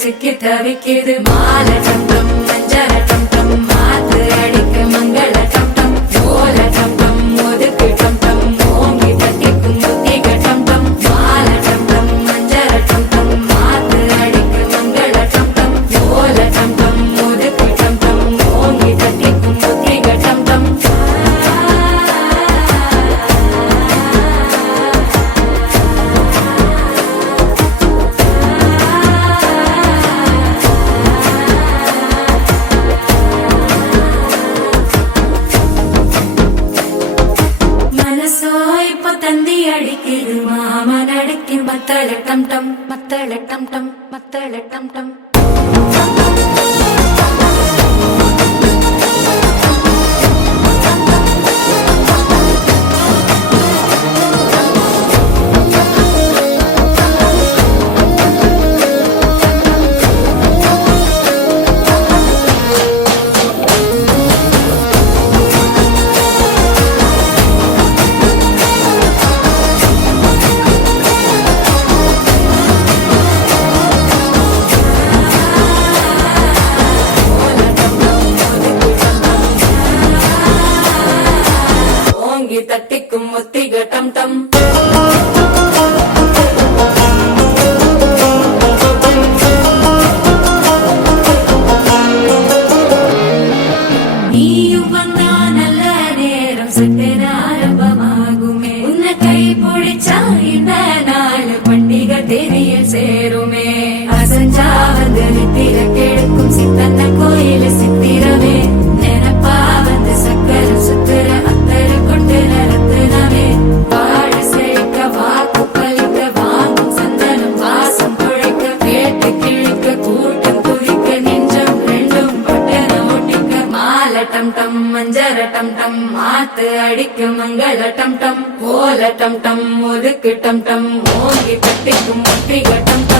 சிக்கி தவிக்குது மாலை டம்டம் மஞ்சள டம்டம் மாத்து அடிக்க மங்கள டம்டம் ஓல டம்டம் ஒதுக்கு டம்டம் ஓங்கி தட்டிக்கும் புத்திக டம்டம் மாலை டம்டம் மஞ்சள டம்டம் மாத்து அடிக்க மங்கள டம்டம் ஓல டம்டம் ஒதுக்கு டம்டம் ஓங்கி தட்டிக்கும் புத்திக டம்டம் தந்தி அடிக்குது மாமன் அடிக்கு மத்தள டம் டம் மத்தள டம் டம் மத்தள டம் டம் தட்டிக்கும் முத்திக டம் டம் நீயும் வந்தா நல்ல நேரம் சட்டென ஆரம்பமாகுமே உன்னை கை பிடிச்சா இந்த நாள் பண்டிகை தேதியில் சேருமே அசஞ்சா வந்து நித்திர கெடுக்கும் சித்தன்ன கோயில சித்திரமே நினைப்பா வந்து சக்கர சுத்திர டம் டம் மஞ்சர டம் டம் மாத்து அடிக்க மங்கள டம் டம் ஓல டம் டம் ஒதுக்கு டம் டம் ஓங்கி தட்டிக்கும் முத்திக டம் டம்